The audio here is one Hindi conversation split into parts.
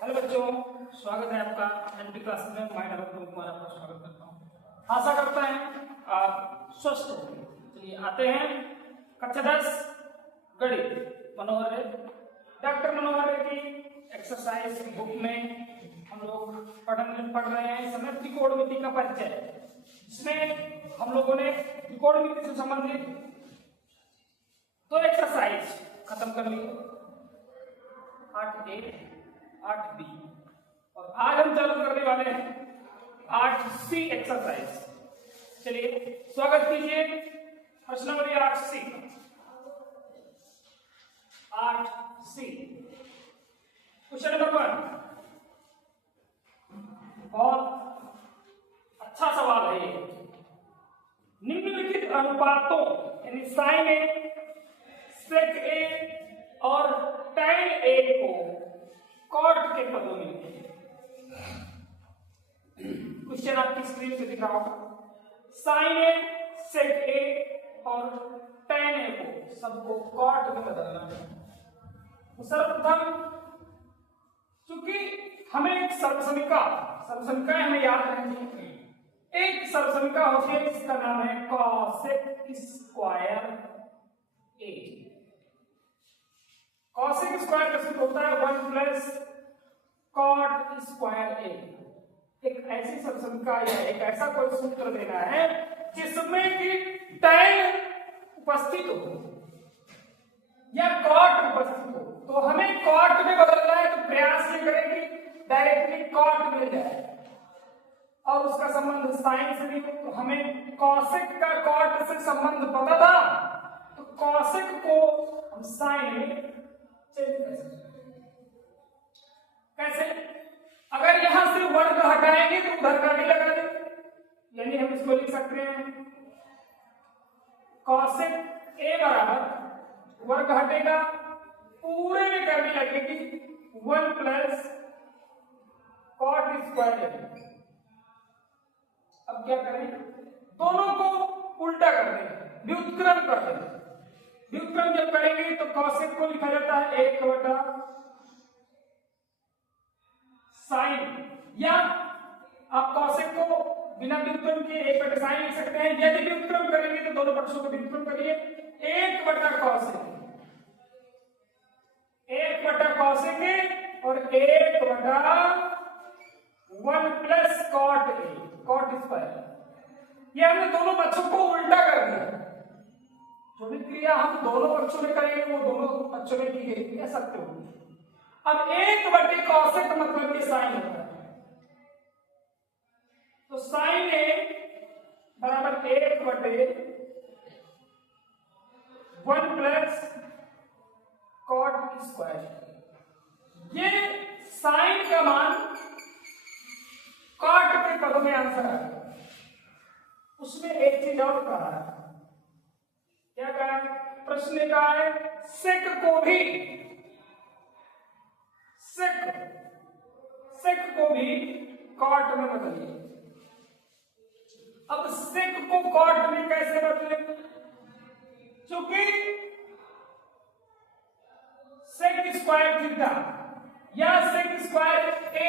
हेलो बच्चों, स्वागत है आपका एमटी क्लास में। मैं डॉक्टर कुमार आपका स्वागत करता हूँ। आशा करता है आप स्वस्थ होंगे। चलिए आते हैं कक्षा 10 गणित मनोहर डॉक्टर मनोहर की एक्सरसाइज बुक में हम लोग पढ़ रहे हैं इस समय त्रिकोणमिति का परिचय, जिसमें हम लोगों ने त्रिकोणमिति से संबंधित दो एक्सरसाइज खत्म कर ली, 8A 8B, और आज हम चालू करने वाले हैं 8C एक्सरसाइज। चलिए स्वागत कीजिए प्रश्न number 8C। 8C question number 1 बहुत अच्छा सवाल है। निम्नलिखित अनुपातों यानी साइन ए, सेक ए और टैन ए को कॉट के पदों में क्वेश्चन आपकी स्क्रीन पे दिख रहा होगा। साइन ए, सेक ए और टैन ए को सबको कॉट में बदलना है। तो सर्वप्रथम चूंकि हमें एक सर्वसमीका हमें याद रखनी है। एक सर्वसमीका होती है जिसका नाम है कॉसेक स्क्वायर ए। कॉसेक स्क्वायर का सूत्र होता है 1 प्लस कॉट स्क्वायर ए। एक ऐसी सर्वसमीका या एक ऐसा कोई सूत्र देना है जिसमें कि टैन उपस्थित हो या कॉट उपस्थित हो। तो हमें कॉट में बदलना है, तो प्रयास ये करें कि डायरेक्टली कॉट मिल जाए और उसका संबंध साइन से भी। तो हमें कॉसेक का कॉट से संबंध पता था, तो कॉसेक को हम साइन में चेंज कर सकते हैं। कैसे? अगर यहां से वर्ग हटाएंगे तो उधर का भी लगा देंगे, यानी हम इसको लिख सकते हैं कॉसेक ए बराबर वर्ग हटेगा, पूरे में करनी लगेगी 1 प्लस कॉट स्क्वायर ए। अब क्या करें? दोनों को उल्टा कर दें, व्युत्क्रम कर दें। व्युत्क्रम जब करेंगे तो कॉसेक को लिखा जाता है 1 बटा साइन, या आप कॉसेक को बिना व्युत्क्रम के 1 बटा साइन लिख सकते हैं। यदि व्युत्क्रम करेंगे तो दोनों पक्षों को व्युत्क्रम करिए, 1 बटा कॉसेक, 1 बटा कॉसेक और 1 बटा 1 plus cot A, cot square. ये हमने दोनों पक्षों को उल्टा कर दिया। जो भी क्रिया हम दोनों पक्षों में करेंगे वो दोनों पक्षों में की गई कह सकते हो। अब 1 बटे कॉसेक मतलब कि साइन होता है, तो साइन ए बराबर 1 बटे 1 प्लस कॉट स्क्वायर। ये साइन का मान कॉट के पदों में आंसर आ गया। उसमें एक चीज और कहा है, क्या कहा? प्रश्न ने कहा है सेक को भी, सेक को भी कॉट में बदलिए। अब सेक को कॉट में कैसे बदले? क्योंकि सेक स्क्वायर थीटा या सेक स्क्वायर ए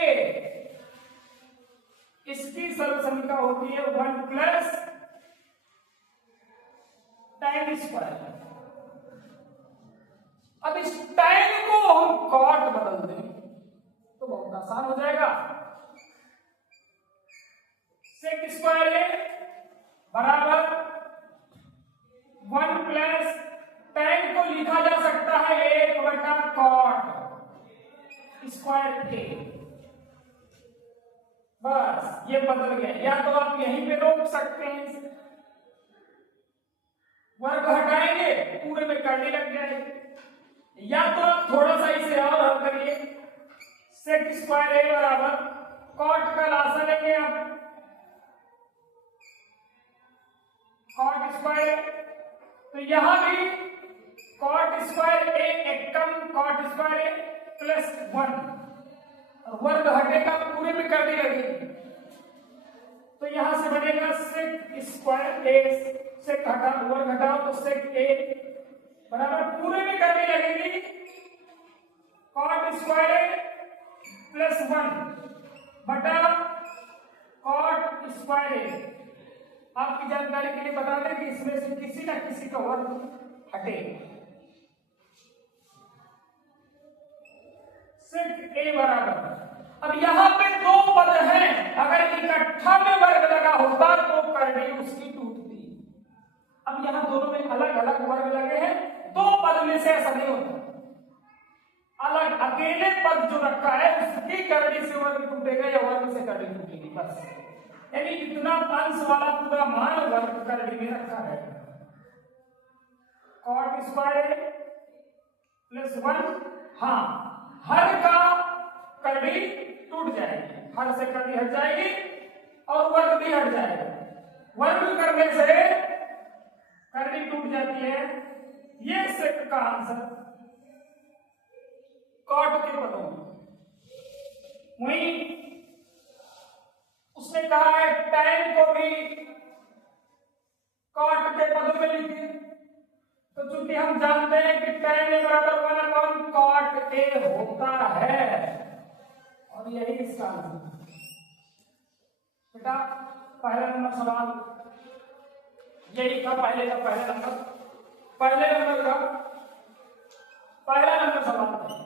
इसकी सर्वसमीका होती है 1 प्लस टैन स्क्वायर। अब इस टैन को हम कॉट बदल दें तो बहुत आसान हो जाएगा। सेक स्क्वायर ए बराबर 1 प्लस टैन को लिखा जा सकता है 1 बटा कॉट स्क्वायर ए। बस ये बदल गया। या तो आप यहीं पे रोक सकते हैं, वर्ग हटाएंगे पूरे में करने लग जाएंगे, या तो आप थोड़ा सा इसे और हल करिए। सेक स्क्वायर ए बराबर कॉट का लासा लेंगे आप, कॉट स्क्वायर, तो यहां भी कॉट स्क्वायर ए एकम कॉट स्क्वायर ए प्लस 1, वर्ग हटेगा पूरे में करने लगेगी, तो यहां से बनेगा सेक स्क्वायर ए, सेक हटा वर्ग हटाओ तो सेक ए बराबर पूरे में करने लगेगी कॉट स्क्वायर ए प्लस 1 बटा कॉट स्क्वायर ए। आपकी जानकारी के लिए बता दें कि इसमें से किसी ना किसी का वर्ग हटे। सिर्फ ए बराबर, अब यहां पे दो पद हैं, अगर इकट्ठा में वर्ग लगा होता तो करनी उसकी टूटती। अब यहां दोनों में अलग अलग वर्ग लगे हैं, दो पद में से ऐसा नहीं होता। अलग अकेले पद जो रखा है उसकी करनी से वर्ग टूटेगा या वर्ग से करनी टूटेगी, बस। यानी इतना अंश वाला पूरा मान वर्ग करनी में रखा है। कॉट स्क्वायर प्लस 1, हाँ हर का करनी टूट जाएगी, हर से करनी हट जाएगी और वर्ग भी हट जाएगा। वर्ग करने से करनी टूट जाती है। ये सेट का आंसर कॉट के पदों में। वहीं उसने कहा है टैन को भी कॉट के पदों में लिखिए, तो चूंकि हम जानते हैं कि टैन ए बराबर 1 कॉट ए होता है और यही इसका आंसर। बेटा पहला नंबर सवाल यही था, पहले नंबर का पहला नंबर सवाल था।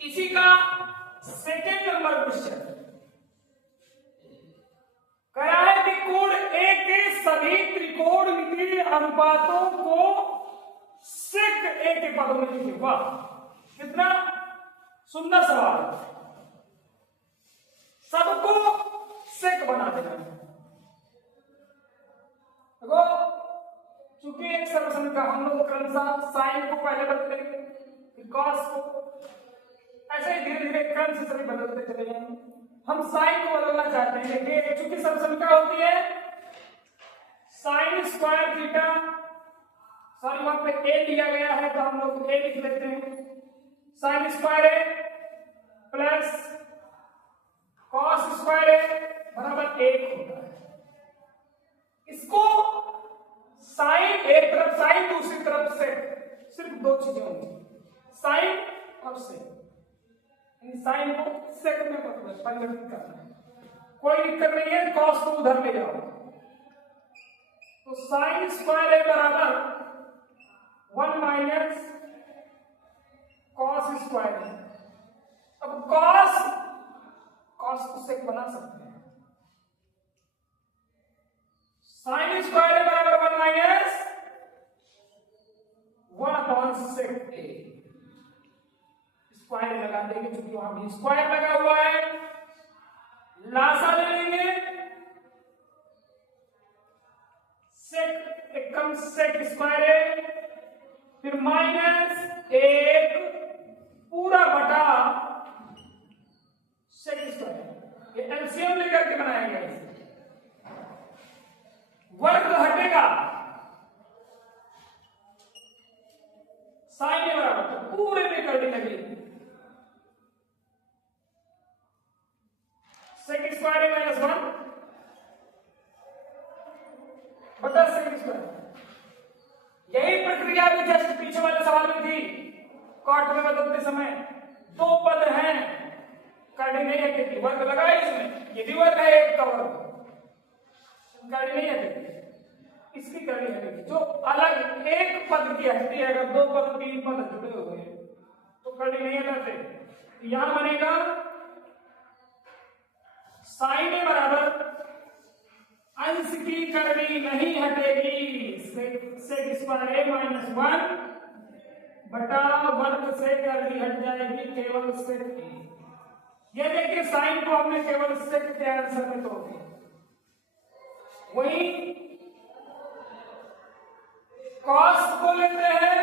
इसी का सेकेंड नंबर क्वेश्चन कहा है कि कोण ए के सभी त्रिकोणमितीय अनुपातों को सेक ए के पदों में लिखिए। वाह कितना सुंदर सवाल, सबको सेक बना देना। देखो चूंकि एक सर्वसंध का हम लोग क्रमशः साइन को पहले बदलेंगे, कॉस को, ऐसे ही धीरे धीरे क्रम से सभी बदलते चले जाएंगे। हम साइन को बदलना चाहते हैं, देखिए चूंकि सर्वसंख्या होती है साइन स्क्वायर थीटा, सॉरी वहां पे ए दिया गया है तो हम लोग ए लिख लेते हैं। साइन स्क्वायर ए प्लस कॉस स्क्वायर ए बराबर 1 होता है। इसको साइन एक तरफ साइन दूसरी तरफ से सिर्फ दो चीजें होंगी, साइन और सेक। साइन को सेक में परिवर्तित करना है, कोई दिक्कत नहीं है। कॉस को उधर ले जाओ तो साइन स्क्वायर ए बराबर 1 माइनस कॉस स्क्वायर ए। अब कॉस को सेक बना सकते हैं। साइन स्क्वायर ए बराबर 1 माइनस 1/sec ए। स्क्वायर लगा देंगे, चूंकि वहां भी स्क्वायर लगा हुआ है, लासा ले लेंगे, सेक एकम सेक स्क्वायर है, फिर माइनस 1 पूरा बटा सेक स्क्वायर। ये एलसीएम लेकर के बनाया गया है। वर्ग हटेगा, साइन के बराबर तो पूरे में करने लगेगी। सेक स्क्वायर है माइनस 1 बटा सेक स्क्वायर। यही प्रक्रिया भी जस्ट पीछे वाले सवाल में थी। कॉट में बदलते समय दो पद हैं, करनी नहीं है कि वर्ग लगा है इसमें, ये भी वर्ग है एक का वर्ग, करनी नहीं है इसकी करनी है। जो अलग एक पद की हटती है, अगर दो पद तीन पद जुड़े हुए हैं तो करनी नहीं है। यहां बनेगा साइन ए बराबर अंश की करनी नहीं हटेगी, सेक स्क्वायर ए माइनस 1 बटा वर्ग से करनी हट जाएगी केवल सेक ए। ये देखिए साइन को हमने केवल सेक के आंसर में तोड़ दिया। वही कॉस को लेते हैं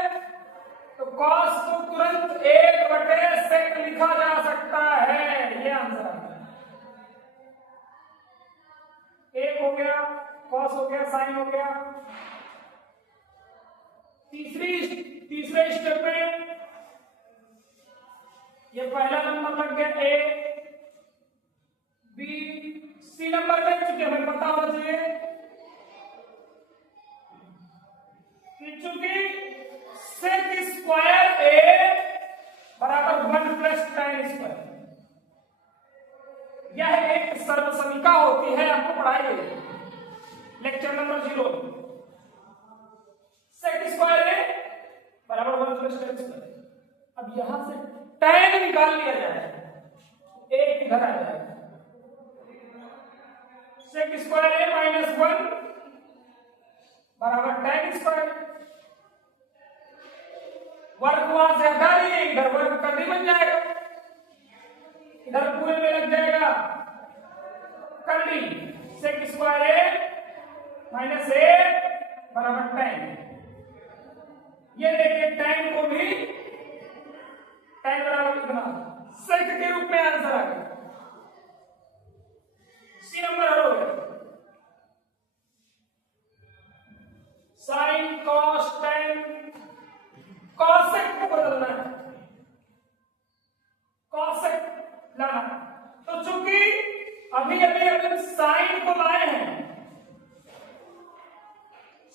तो कॉस को तुरंत 1/sec लिखा जा सकता है, ये आंसर है। 1 हो गया, कॉस हो गया, साइन हो गया। तीसरे स्टेप में ये पहला नंबर लग गया ए, बी, सी नंबर में, चूंकि हमें पता होना चाहिए tan स्क्वायर। यह एक सर्वसमिका होती है, आपको पढ़ाई गई लेक्चर नंबर 0। सेक स्क्वायर ए बराबर 1 प्लस tan स्क्वायर। अब यहां से tan निकाल लिया जाए, एक इधर आ जाएगा, सेक स्क्वायर ए माइनस 1 बराबर tan स्क्वायर। वर्ग वहां से हटा दिए, इधर वर्ग कर दी, बन जाएगा, इधर पूरे में लग जाएगा कर दी। सेक स्क्वायर ए माइनस ए बराबर tan। ये देखिए tan को भी tan बराबर कितना, सेक के रूप में आंसर आ गया। सी नंबर हल हो गया। साइन कॉस tan, कॉसेक को बदलना है, कॉसेक लाना। तो चूंकि अभी अभी अपन साइन को लाए हैं,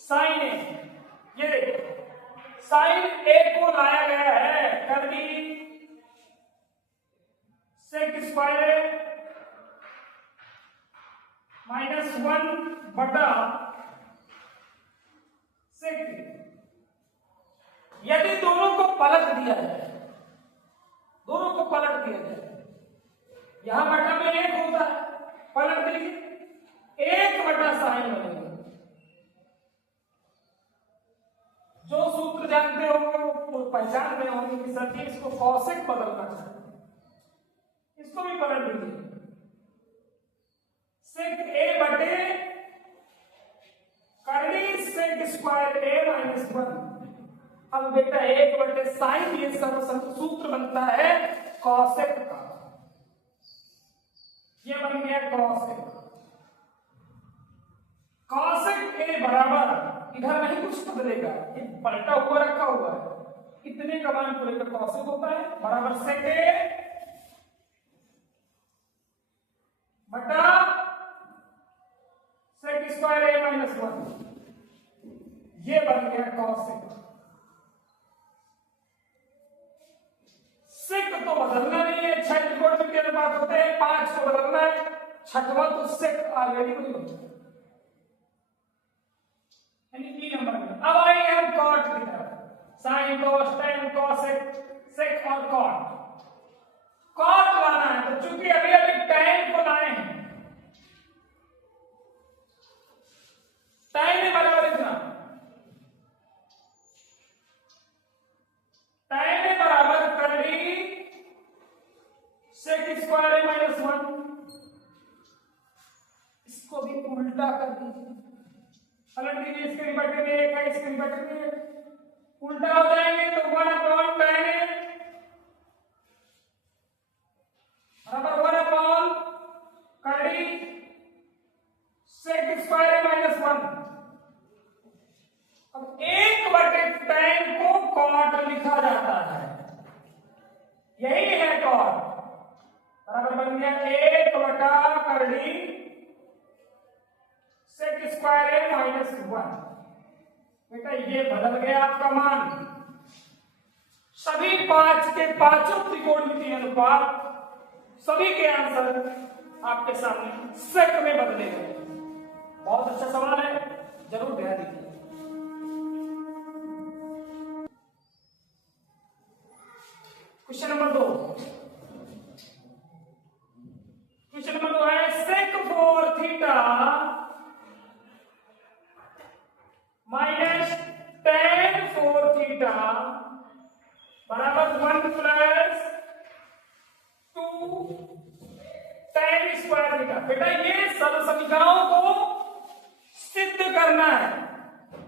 साइन ए, ये देखिए साइन ए को लाया गया है, कर दी सेक स्क्वायर ए माइनस 1 बटा सेक। यदि दोनों को पलट दिया जाए, दोनों को पलट दिया जाए, यहां बटा में 1 होता है, पलट दीजिए 1 बटा साइन बनेगा। जो सूत्र जानते होंगे वो पहचान रहे होंगे कि सर जी इसको कॉसेक बदलना चाहिए, इसको भी पलट दीजिए, सेक ए बटे करनी सेक स्क्वायर ए माइनस 1। अब बेटा 1 बटे साइन, ये सूत्र बनता है कॉसेक का, ये बन गया कॉसेक। कॉसेक ए बराबर, इधर नहीं कुछ बदलेगा, ये पलटा हुआ रखा हुआ है, इतने का मान को लेकर कॉसेक होता है, बराबर सेक ए बटा सेक स्क्वायर ए माइनस 1, ये बन गया कॉसेक। सेक तो बदलना नहीं है, 6 त्रिकोण के अनुपात होते हैं, 5 को बदलना है, छठवां तो सेक ऑलरेडी वही होता है, यानी 3 नंबर में। अब आएंगे हम कॉट की तरफ, sine cos tan cosec sec और कॉट। कॉट लाना है, तो चूंकि अभी अभी tan को लाए हैं, tan में बराबर इतना, tan में बराबर कर ली सेक स्क्वायर ए माइनस 1, इसको भी उल्टा कर दीजिए, पलट दीजिए, इसके रिबटे में 1 है, इसके रिबटे में उल्टा हो जाएंगे, तो 1 अपॉन tan ए बराबर 1 अपॉन कर ली सेक स्क्वायर ए माइनस 1। अब 1 बटे tan को कॉट लिखा जाता है, यही है कॉट, बराबर बन गया 1 बटा कर ली सेक स्क्वायर ए माइनस 1। बेटा ये बदल गया आपका मान, सभी 5 के पांचों त्रिकोणमितीय अनुपात, सभी के आंसर आपके सामने सेक में बदले गए। बहुत अच्छा सवाल है, जरूर ध्यान दीजिए। क्वेश्चन नंबर 2, क्वेश्चन नंबर 2 है सेक 4 थीटा माइनस tan 4 थीटा बराबर 1 प्लस 2 tan स्क्वायर थीटा। बेटा ये सर्वसमीकरणों को सिद्ध करना है,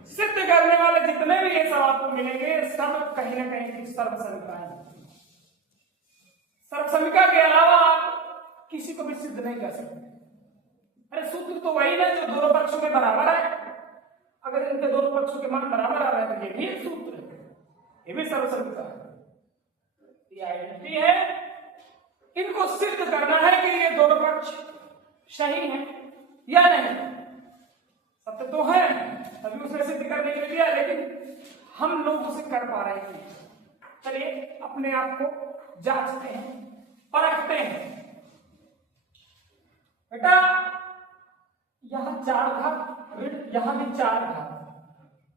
सिद्ध करने वाले जितने भी ये सब आपको मिलेंगे, सब कहीं ना कहीं की सर्वसमीकरण है। सर्वसमीकरण के अलावा आप किसी को भी सिद्ध नहीं कर सकते। अरे सूत्र तो वही ना जो दोनों पक्षों में बराबर है, अगर इनके दोनों पक्षों के मान बराबर आ रहे हैं तो ये भी एक सूत्र है, ये भी सर्वसमीकरण है, ये आइडेंटिटी है। इनको सिद्ध करना है कि ये दोनों पक्ष सही हैं या नहीं। सत्य तो है, अभी उसने सिद्ध करने के लिए दिया, लेकिन हम लोग उसे कर पा रहे हैं। चलिए अपने आप को जांचते हैं, परखते हैं। बेटा यहां 4 घात, यहां भी 4 घात,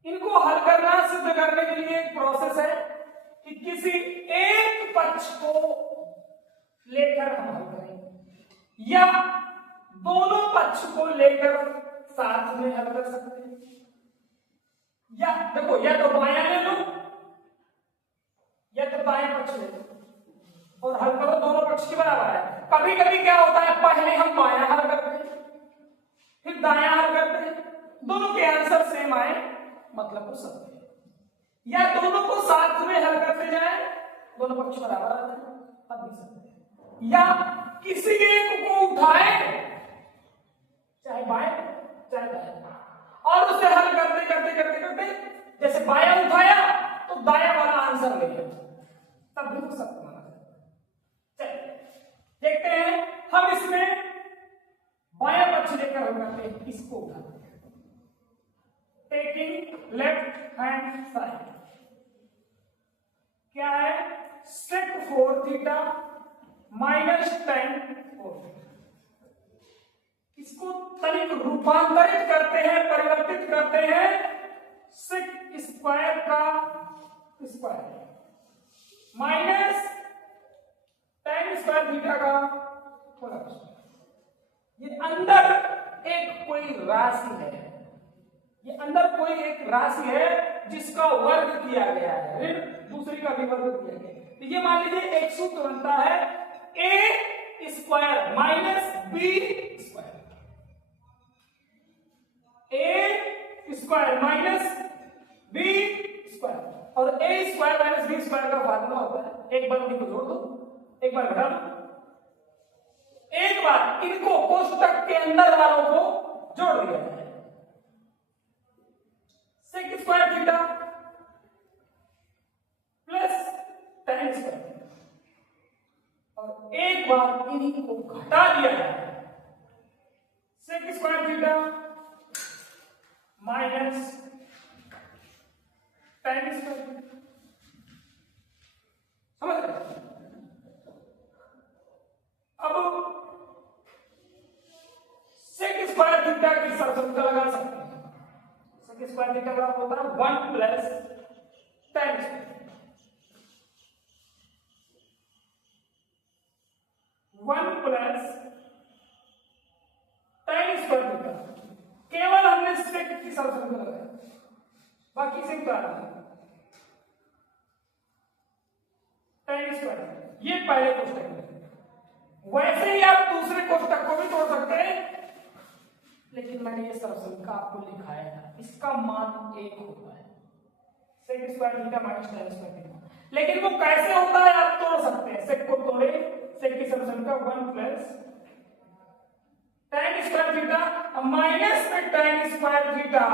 इनको हल करना, सिद्ध करने के लिए एक प्रोसेस है कि किसी एक पक्ष को लेकर हम हल करेंगे या दोनों पक्ष को लेकर साथ में हल कर सकते हैं। या देखो, या तो बायां ले लो या तो दाएं पक्ष ले लो और हल करो, दोनों पक्ष के बराबर है। कभी कभी क्या होता है, पहले हम बायां हल करते हैं फिर दायां हल करते हैं, दोनों के आंसर सेम आए मतलब वो सत्य है। या दोनों को साथ में हल करते जाए, दोनों पक्ष बराबर आते हैं, तब भी सत्य है। या किसी एक को उठाए, चाहे बाएं चाहे दाएं, और उसे हल करते करते करते करते जैसे बायां उठाया तो दायां वाला आंसर ले लिया, तब भी तो सत्य माना जाता है। चलिए देखते हैं, हम इसमें बायां पक्ष लेकर हल करते हैं, इसको उठाते हैं, टेकिंग लेफ्ट हैंड साइड। क्या है, sec 4 theta minus tan 4 theta. इसको तनिक रूपांतरित करते हैं, परिवर्तित करते हैं, sec स्क्वायर का square minus tan square theta का होल स्क्वायर। ये अंदर एक कोई राशि है, ये अंदर कोई एक राशि है जिसका वर्ग किया गया है, ऋण दूसरी का भी वर्ग किया गया है। तो ये मान लीजिए एक सूत्र बनता है a square minus b square, a square minus b square, और a square minus b square का फार्मूला होता है, एक बार इनको जोड़ दो, एक बार घटा दो, एक बार इनको कोष्टक के अंदर वालों को जोड़ दिया है, sec square theta plus tan square theta, और एक बार इन्हीं को घटा दिया है, sec square theta minus tan square. समझ रहे? अब sec स्क्वायर थीटा की सरसमता लगा सकते हैं। sec स्क्वायर थीटा बराबर होता है 1 plus tan square, 1 plus tan square theta. केवल हमने sec की सरसमता लगाई, बाकी से उतार दिया, tan स्क्वायर। ये पहले कोष्टक में, वैसे ही आप दूसरे कोष्टक को भी तोड़ सकते हैं, लेकिन मैंने ये सरसमता आपको लिखाया था, इसका मान 1 होता है, sec square theta minus tan square theta. लेकिन वो कैसे होता है आप तोड़ सकते हैं, sec को तोड़े, sec की सरसमता 1 plus tan square theta minus में tan स्क्वायर थीटा,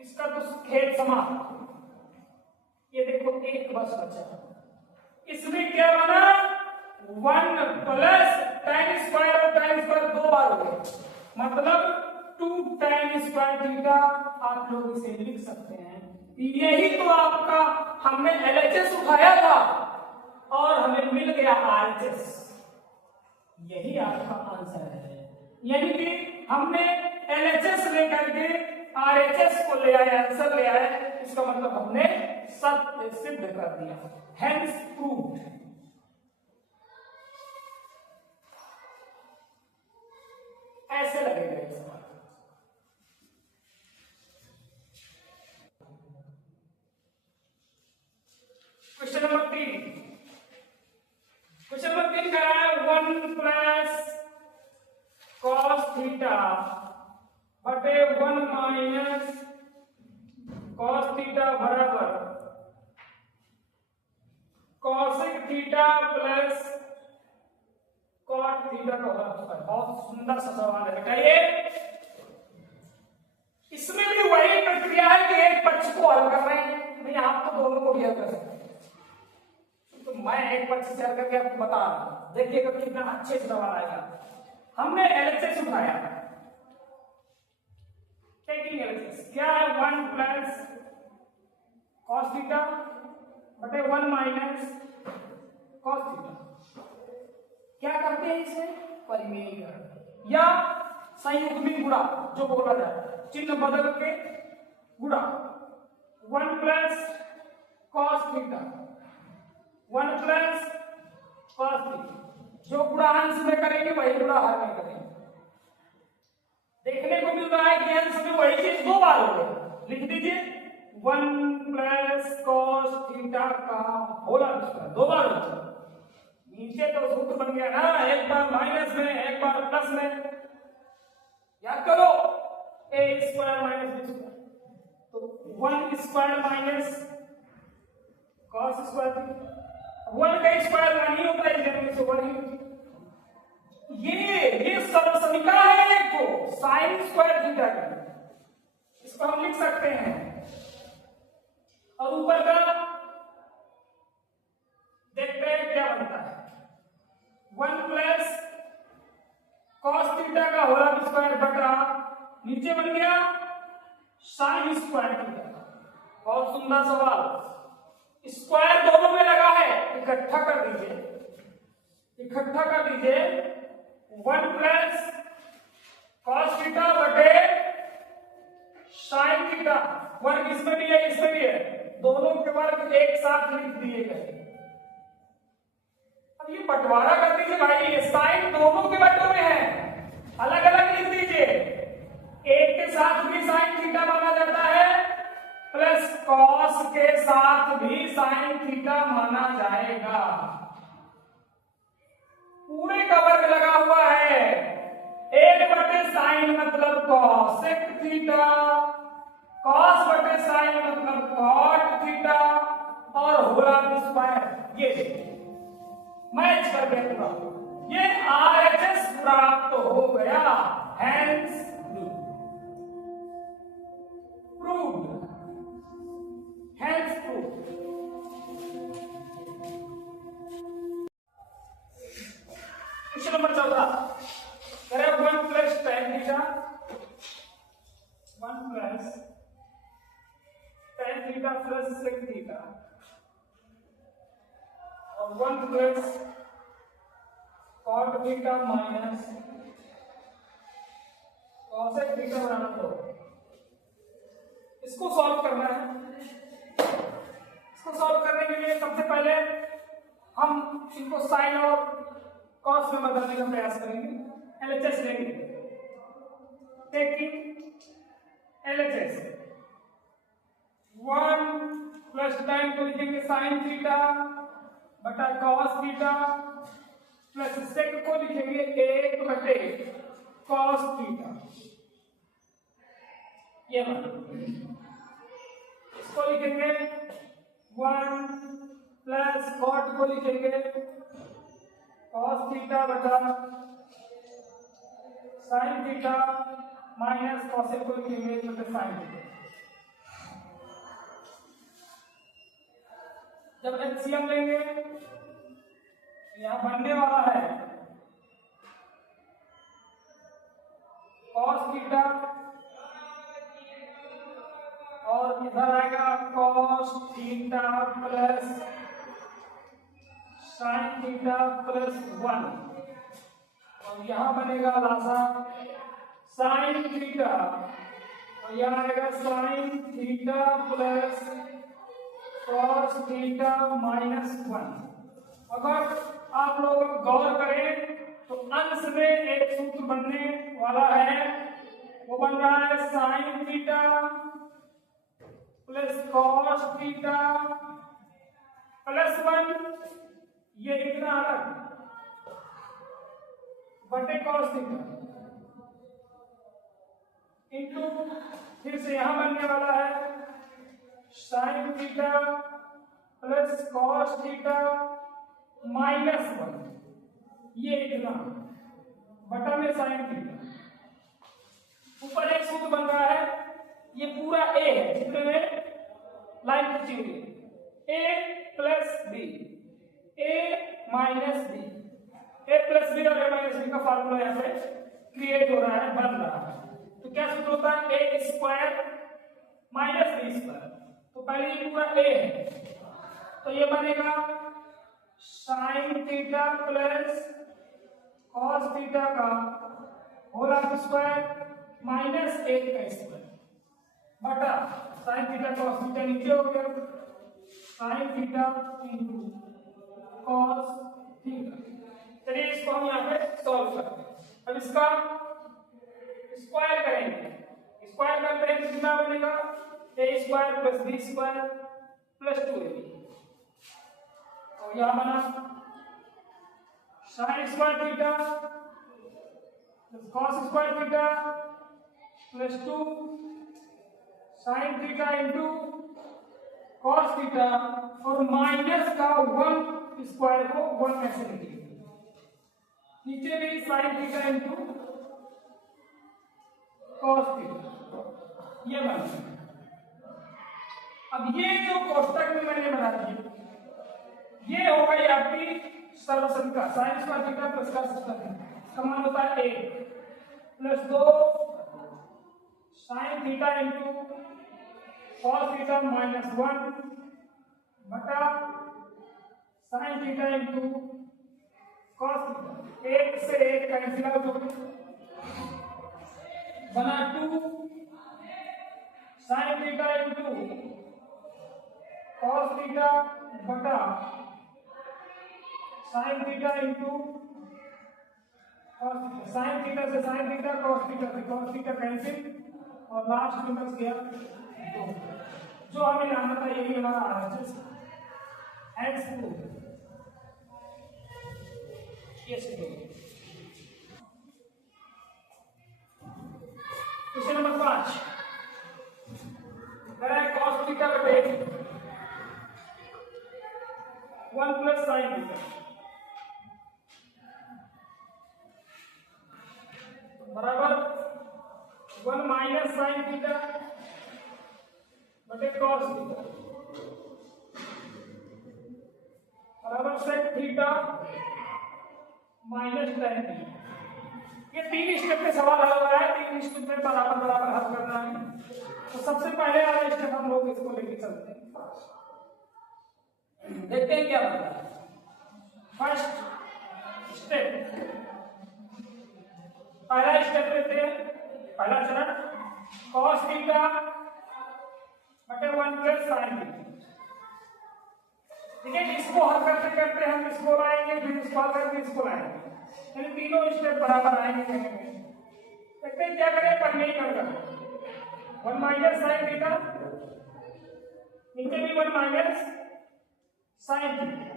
इसका तो खेल समाप्त। ये देखो एक बस बचा, इसमें क्या बना, 1 प्लस tan स्क्वायर और tan स्क्वायर 2 बार हो गए, मतलब 2 tan स्क्वायर थीटा आप लोग इसे लिख सकते हैं। यही तो आपका, हमने LHS उठाया था और हमें मिल गया RHS, यही आपका आंसर है। यानी कि हमने LHS लेकर के RHS को ले आए, आंसर ले आए, इसका मतलब हमने सत्य सिद्ध कर दिया, हेंस प्रूव्ड। ऐसे लगेगा ये सवाल। क्वेश्चन नंबर 3, क्वेश्चन नंबर 3 क्या है, 1 प्लस cos थीटा बटे 1 माइनस cos थीटा बराबर cosec theta plus cot theta का होल स्क्वायर। बहुत सुंदर सा सवाल है बेटा ये। इसमें भी वही प्रक्रिया है कि एक पक्ष को हल कर रहे हैं, नहीं आप तो दोनों को भी हल कर सकते हैं, तो मैं एक पक्ष से हल करके आपको बता रहा हूं, देखिएगा कितना अच्छे से सवाल आएगा। हमने LHS उठाया, टेकिंग LHS क्या है, 1 प्लस cos थीटा बटे 1 माइनस कॉस थीटा। क्या करते हैं इसमें? परिमेय या संयुग्मी गुणा जो बोला जाए, चिन्ह बदल के गुणा 1 plus cos theta 1 plus cos theta. जो गुणा अंश में करेंगे वही गुणा हर में करेंगे। देखने को मिल रहा है कि अंश में वही चीज दो बार हो गया। लिख दीजिए 1 प्लस कॉस थीटा का होल स्क्वायर, दो बार हो गया। नीचे तो सूत्र बन गया ना, एक बार माइनस में एक बार प्लस में। याद करो a square minus b square, तो 1 स्क्वायर माइनस कॉस स्क्वायर, 1 का स्क्वायर 1 ही होता है, इसलिए से 1 ही। ये सर्वसमीका है एक तो साइन स्क्वायर थीटा की, इसको हम लिख सकते हैं। और ऊपर का देखते हैं क्या बनता है, 1 प्लस कॉस थीटा का होल स्क्वायर बटा नीचे बन गया साइन स्क्वायर थीटा। बहुत सुंदर सवाल, स्क्वायर दोनों में लगा है, इकट्ठा कर दीजिए, इकट्ठा कर दीजिए 1 प्लस कॉस थीटा बटे साइन थीटा। वर्ग इसमें भी है इसमें भी है, दोनों के वर्ग एक साथ लिख दिए गए। अब ये बंटवारा कर दीजिए भाई, ये साइन दोनों के बटे में है, अलग अलग लिख दीजिए। एक के साथ भी साइन थीटा माना जाता है, प्लस कॉस के साथ भी साइन थीटा माना जाएगा। पूरे का वर्ग लगा हुआ है, 1 बटे साइन मतलब कॉसेक थीटा, कॉस बटे साइन मतलब कॉट थीटा, और होल स्क्वायर। ये मैच कर गया पूरा, ये RHS प्राप्त हो गया, hence proved, hence proved. Question number 14 करें 1 plus tan theta 1 plus tan theta plus sec theta और 1 plus cot theta minus cosec theta बनाना। तो इसको सॉल्व करना है। इसको सॉल्व करने के लिए सबसे पहले हम इनको साइन और कॉस में बदलने का प्रयास करेंगे। LHS लेंगे, टेकिंग LHS 1 प्लस tan को लिखेंगे साइन थीटा बटा कॉस थीटा प्लस सेक को लिखेंगे 1 बटे कॉस थीटा। ये इसको लिखेंगे 1 प्लस कॉट को लिखेंगे कॉस थीटा बटा साइन थीटा माइनस कॉसेक को लिखेंगे बटा साइन थीटा। जब एलसीएम लेंगे यहां बनने वाला है कॉस थीटा और इधर आएगा cos theta plus sine theta plus 1 और यहां बनेगा लासा साइन थीटा और यहां आएगा sine theta plus cos theta minus 1। अगर आप लोग गौर करें तो अंश में एक सूत्र बनने वाला है, वो बन रहा है sine theta plus cos theta plus 1, ये इतना अलग बटे कॉस थीटा इंटू फिर से यहां बनने वाला है sine theta plus cos theta minus 1, ये इतना बटा में साइन थीटा। ऊपर एक सूत्र बन रहा है, ये पूरा ए है जितने में लाइन खींची हुई है, ए प्लस बी ए माइनस बी, ए प्लस बी और ए माइनस बी का फार्मूला यहां पे क्रिएट हो रहा है, बन रहा है। तो क्या सूत्र होता है, ए स्क्वायर माइनस बी स्क्वायर। तो पहले ये पूरा ए है तो ये बनेगा sine theta plus cos theta का होल स्क्वायर माइनस 1 का स्क्वायर बटा साइन थीटा कॉस थीटा नीचे हो गया, sign theta into cos theta. चलिए इसको हम यहाँ पे सॉल्व करते हैं। अब इसका स्क्वायर करेंगे, स्क्वायर करते हैं कितना बनेगा, A square plus B square plus 2ab। तो यहाँ बना sine square theta plus cos square theta plus 2 sine theta into cos theta और माइनस का 1 स्क्वायर को 1 में से लिखिए, नीचे भी sign theta into cos theta, ये बना। अब ये जो कोष्टक में मैंने बना दिया ये हो गई आपकी सर्वसंख्या sine square theta plus cos square theta, इसका मान होता है 1 plus 2 sine theta into cos theta minus 1 बटा sine theta into cos theta, 1 से 1 कैंसिल आउट हो गया, बना 2 sine theta into cos theta बटा sine theta into cos theta, sine theta से साइन थीटा कॉस थीटा से कॉस थीटा कैंसिल और लास्ट में बच गया 2। जो हमें लाना था यही हमारा आंसर है। एक्स क्वेश्चन नंबर 5 कह रहा है कॉस थीटा बटे 1 प्लस साइन थीटा बराबर 1 माइनस साइन थीटा बटे कॉस थीटा बराबर sec theta minus tan theta. ये 3 स्टेप में सवाल हल हो रहा है, 3 स्टेप में बराबर बराबर हल करना है। तो सबसे पहले वाला स्टेप हम लोग इसको लेके चलते हैं, देखते हैं क्या बनता है। फर्स्ट स्टेप, पहला स्टेप लेते हैं, पहला चरण cos थीटा बटे 1 प्लस साइन थीटा। ठीक है, इसको हल करते करते हम इसको लाएंगे, फिर इसको हल करके इसको लाएंगे, यानी तीनों स्टेप बराबर आएंगे। देखते हैं क्या करें, परिमेयीकरण करें। 1 माइनस साइन थीटा नीचे भी 1 माइनस साइन थीटा,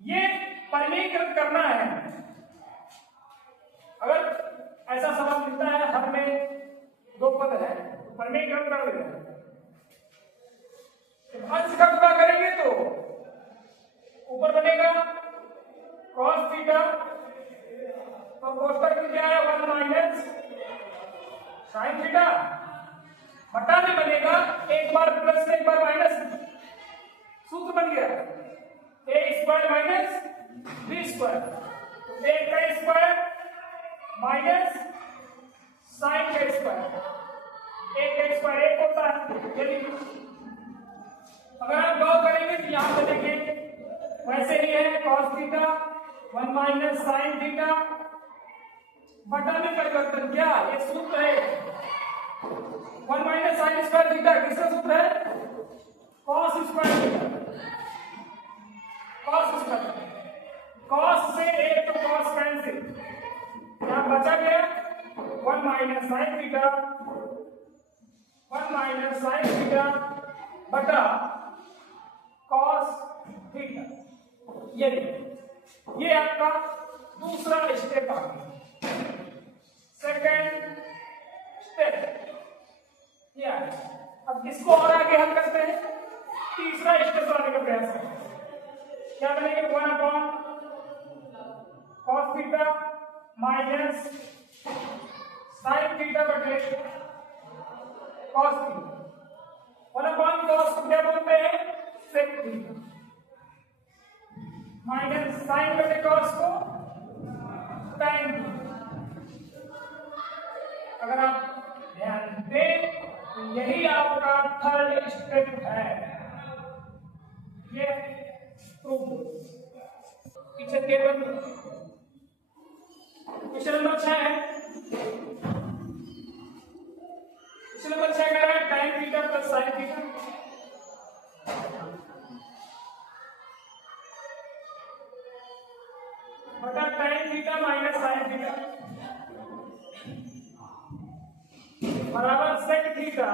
ये परिमेयीकरण करना है। अगर ऐसा सवाल मिलता है हर में 2 पद है तो परिमेयीकरण कर लेते हैं। अंश का गुणा करेंगे तो ऊपर बनेगा cos थीटा तो कोष्टक में क्या है 1 माइनस साइन थीटा बटा में बनेगा एक बार प्लस से एक बार माइनस, सूत्र बन गया a square minus b square, तो a का स्क्वायर माइनस साइन का स्क्वायर, a का स्क्वायर 1 होता है। यदि अगर आप गौर करेंगे तो यहां पे देखिए वैसे ही है cos theta 1 minus sine theta बटा में परिवर्तन, क्या ये सूत्र है 1 माइनस साइन स्क्वायर थीटा, किसका सूत्र है cos square theta, cos square, cos से एक तो cos कैंसिल, यहां बचा गया 1 minus sine theta 1 minus sine theta बटा cos थीटा। ये आपका दूसरा स्टेप आ गया। सेकंड स्टेप ये आ गया। अब इसको और आगे हल करते हैं, तीसरा स्टेप लाने का प्रयास करते हैं। क्या बनेगा 1 upon cos theta minus sine theta बटे cos थीटा, 1 अपॉन cos को क्या बोलते हैं sec थीटा माइनस साइन बटे cos को tan थीटा। अगर आप ध्यान दें तो यही आपका थर्ड स्टेप है, ये प्रूफ। क्वेश्चन के क्वेश्चन नंबर 6 है। क्वेश्चन नंबर 6 कह रहा है tan theta plus sin theta बटा tan theta minus sin theta बराबर sec थीटा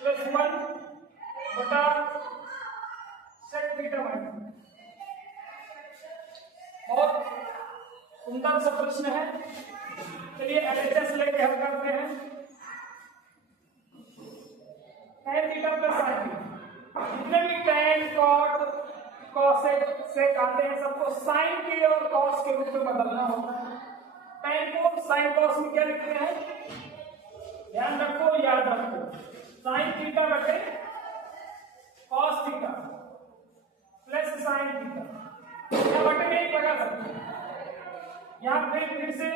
प्लस 1 बटा sec थीटा माइनस। बहुत सुंदर सा प्रश्न है। चलिए एलएचएस लेके हल करते हैं। tan theta plus sin theta, जितने भी tan cot cosec sec आते हैं सबको sin के और cos के रूप में बदलना होगा। tan को sin cos में क्या लिखते हैं, ध्यान रखो, याद रखो, sin थीटा बटे cos theta plus sin theta, या बटे में लगा सकते हैं। यहाँ पे फिर से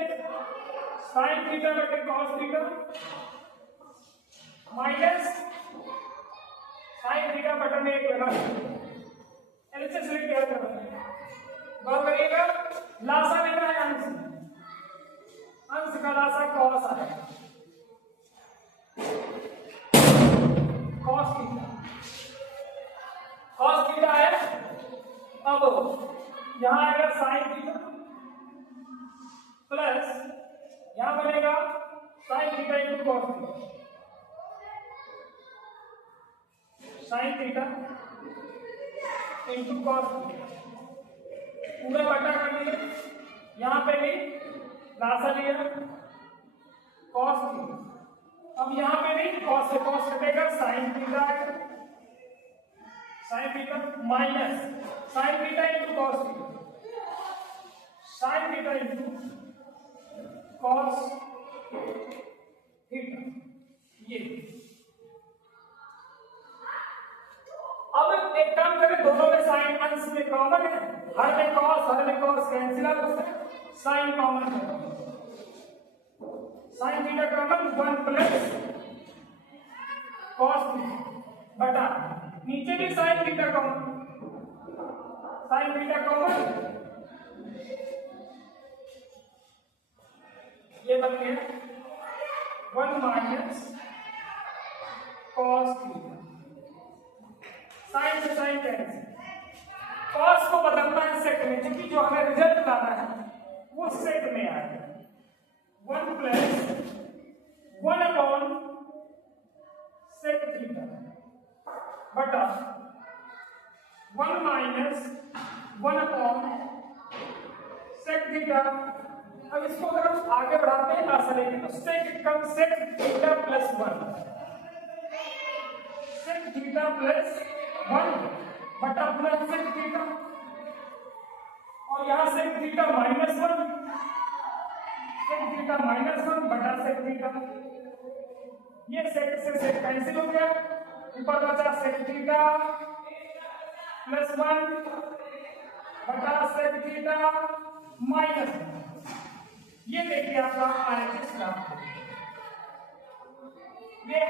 sin थीटा बटे cos theta minus sin theta बटे में लगा सकते हैं। एलएचएस लेके क्या करना है, गौर करिएगा, लासा लेना है अंश, अंश का लासा cos आएगा, cos थीटा, cos थीटा है। अब यहां आएगा sin थीटा प्लस यहां बनेगा sin theta into cos theta, sin theta into cos theta, पूरा बटा कर दिया। यहां पे भी लासा लिया cos थीटा, अब यहां पे भी cos से cos कटेगा, sin थीटा आएगा, sin theta minus sin theta into cos theta, sin theta into cos theta. ये अब एक काम करें, दोनों में साइन अंश में कॉमन है, हर में cos कैंसिल आउट होता है, साइन कॉमन है, sine theta common 1 plus cos theta बटा नीचे भी sine theta common, sine theta common, ये बन गया 1 माइनस cos थीटा, साइन से साइन कैंसिल, cos को बदलना है सेक में, क्योंकि जो हमें रिजल्ट लाना है वो सेक में आएगा। 1 प्लस 1 अपॉन सेक थीटा बटा 1 माइनस 1 अपॉन सेक थीटा। अब इसको अगर हम आगे बढ़ाते हैं लासा लेके, तो सेक कम sec theta plus 1, sec theta plus 1 बटा प्लस सेक थीटा, और यहां sec theta minus 1, sec theta minus 1 बटा सेक थीटा। ये सेक से सेक कैंसिल हो गया, ऊपर बचा सेक थीटा प्लस 1 बटा सेक थीटा माइनस 1। ये देखिए आपका आरएचएस प्राप्त हो गया। ये